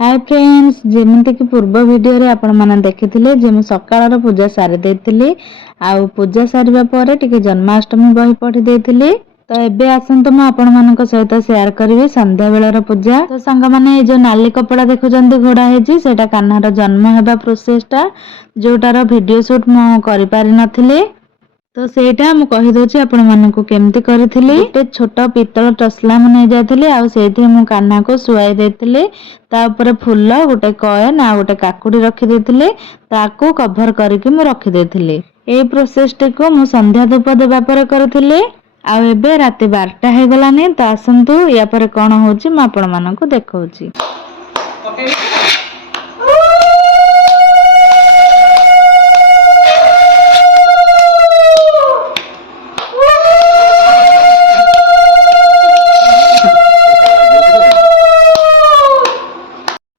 Hi friends, जेमती कि पूर्व video रे आपण माने देखिथिले जे मु सकाळर पूजा सारी देथिली आउ पूजा सारिबा परे टिके जन्माष्टमी बही पढी देथिली। तो एबे आसंतु मु आपण मानक सहित शेयर करबी संध्या बेलर पूजा। तो संग माने ए जो नाली कपड़ा देखुचंदी घोड़ा हेजी सेटा कान्हार जन्म हेबा प्रोसेसटा जोटार वीडियो शूट मु करि पारि नथिले। तो सेटा मु कहि दोछि आपण मानकु केमती करिथिली। गोटे छोट पितल टसला मु नै जाथिले आउ सेठी मु कान्हा को सुआई देथिले। ता ऊपर फूल गोटे कॉइन आ गोटे काकुडी रखि देथिले, ताको कवर करके मु रखि देथिले। ए प्रोसेस टिको मु संध्या धूप देबा परे करथिले। आउ एबे राति 12टा हे गलानी। तो आसंतु या परे कोन होछि म आपण मानकु देखौछि।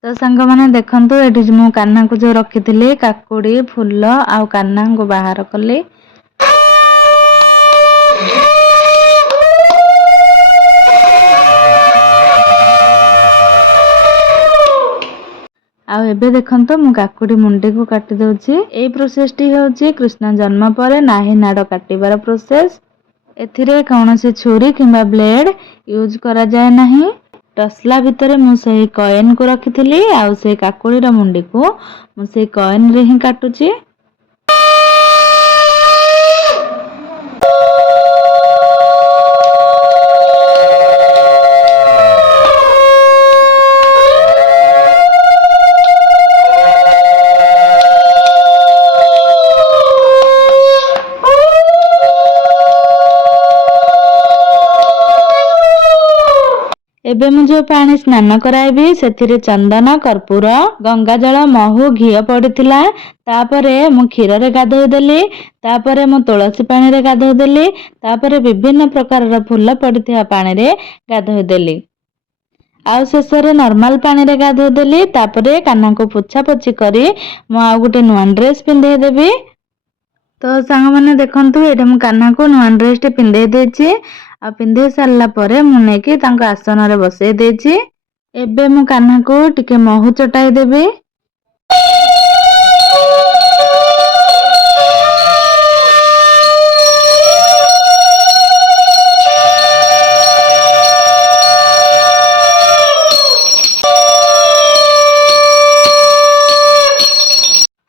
तो संग माने देखंतु एठी मु कान्हा को जो रखिथिले काकुडी फूल आउ कान्हा को बाहर कले। आउ एबे देखंतु मु काकुडी मुंडी को काटि दोछि। एई प्रोसेस टी होछि कृष्ण जन्म परे नाही नाड़ काटिबार प्रोसेस। एथिरे कोनोसी छुरी किबा ब्लेड यूज करा जाय नाही। टसला भितरे मु सेही कॉइन को रखिथिली आउ से काकुडी रा मुंडी को मु से कॉइन रे ही काटुची। एबे मु जो पानी स्नान कराइबी सेथिरे चंदन कर्पूर गंगा जल महू घी पड़िथिला। तापरे मु क्षीर रे गाधोई देली। तापरे मु तुलसी पानी रे गाधोई देली। तापरे विभिन्न प्रकार रा फूल पड़िथिया पानी रे गाधोई देली। आउ शेष रे नॉर्मल पानी रे गाधोई देली। तापरे कान्हा को पोछा पोछी करी मु आउ गुटे नुआ ड्रेस पिंधे देबी। तो सांग माने देखंतु एटा मु कान्हा को नुआ ड्रेस टे पिंधे देछि। आ पिंधे सारला परे मु नेकी तांको आसन रे बसै देछि। एबे मु कान्हा को टिके महू चटाई देबे।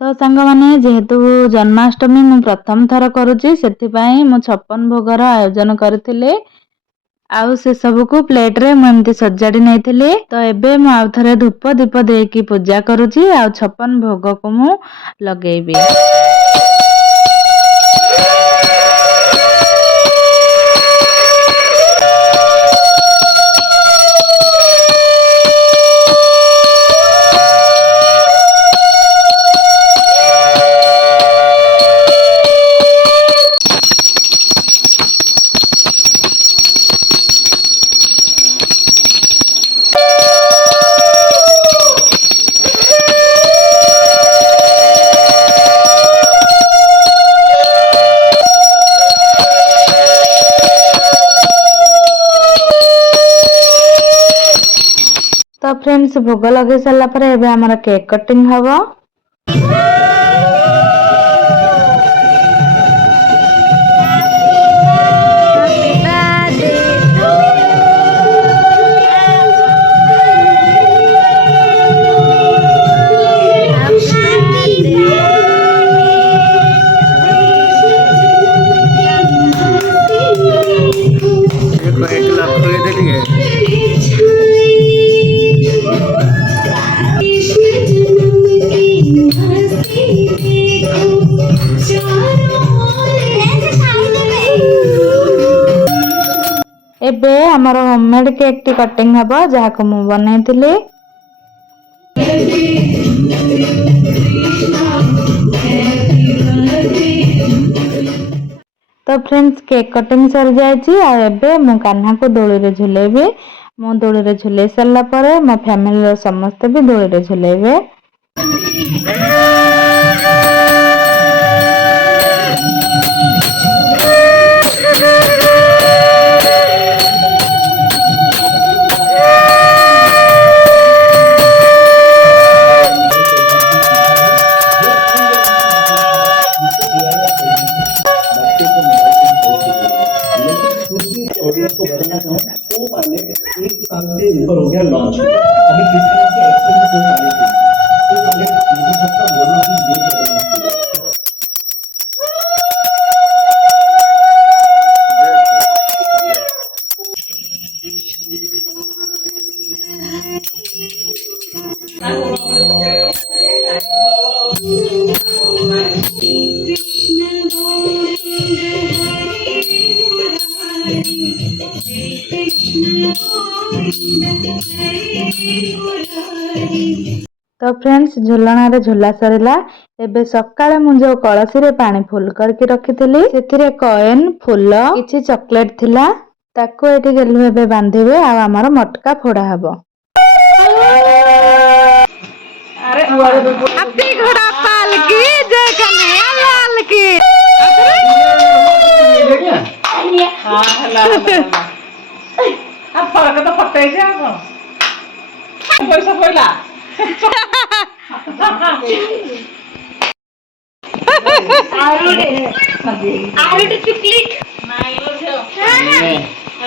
तो सांग माने जेहेतु जन्माष्टमी मु प्रथम थर करूची सेति पई मु 56 भोगर आयोजन करथिले। आउ से सब को प्लेट रे मु एमती सजाडी नैथिले। तो एबे मु आउ थरे धूप दीप देकी पूजा करूची आउ 56 भोग को मु लगेबी। तो फ्रेंड्स भोग लगे सारा पर एबे हमारा केक कटिंग हबो। एबे हमर होममेड केक टी कटिंग हबो जहा को मु बनैथिली। तो फ्रेंड्स केक कटिंग सर जायछि आ एबे मु कान्हा को दोली रे झुलेबे। मु दोली रे झुले सरला परे मो फैमिली रो समस्त भी दोली रे झुलेबे। तो फ्रेंड्स झुलणारे झुला सरिला। एबे सकाळे मु जो कलसी रे पानी फुल करके रखिथिली सेथिरे कॉइन फूल किछि चॉकलेट थिला ताको एठी गेलु एबे बांधिबे आ हमर मटका फोड़ा हबो। अरे अपनी घोड़ा पाल की जय कन्हैया लाल की। हां हला अब फरक तो फटे जा कोन पैसा पइला आरुटे चुकलिक नाइ बोझो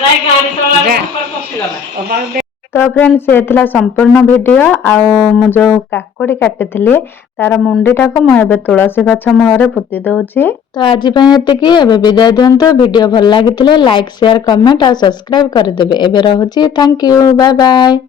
राय गाड़ी चला ऊपर पसी गला। तो फ्रेंड्स ये थिला संपूर्ण वीडियो आ मु जो काकोडी काटिथिली तार मुंडीटा को मैं एबे तुलसी गछ मुहरे पुती दउची। तो आज पय एतिकी एबे विदाय दियंतो। वीडियो भल लागिथिले लाइक शेयर कमेंट आ सब्सक्राइब कर देबे। एबे रहूची थैंक यू बाय बाय।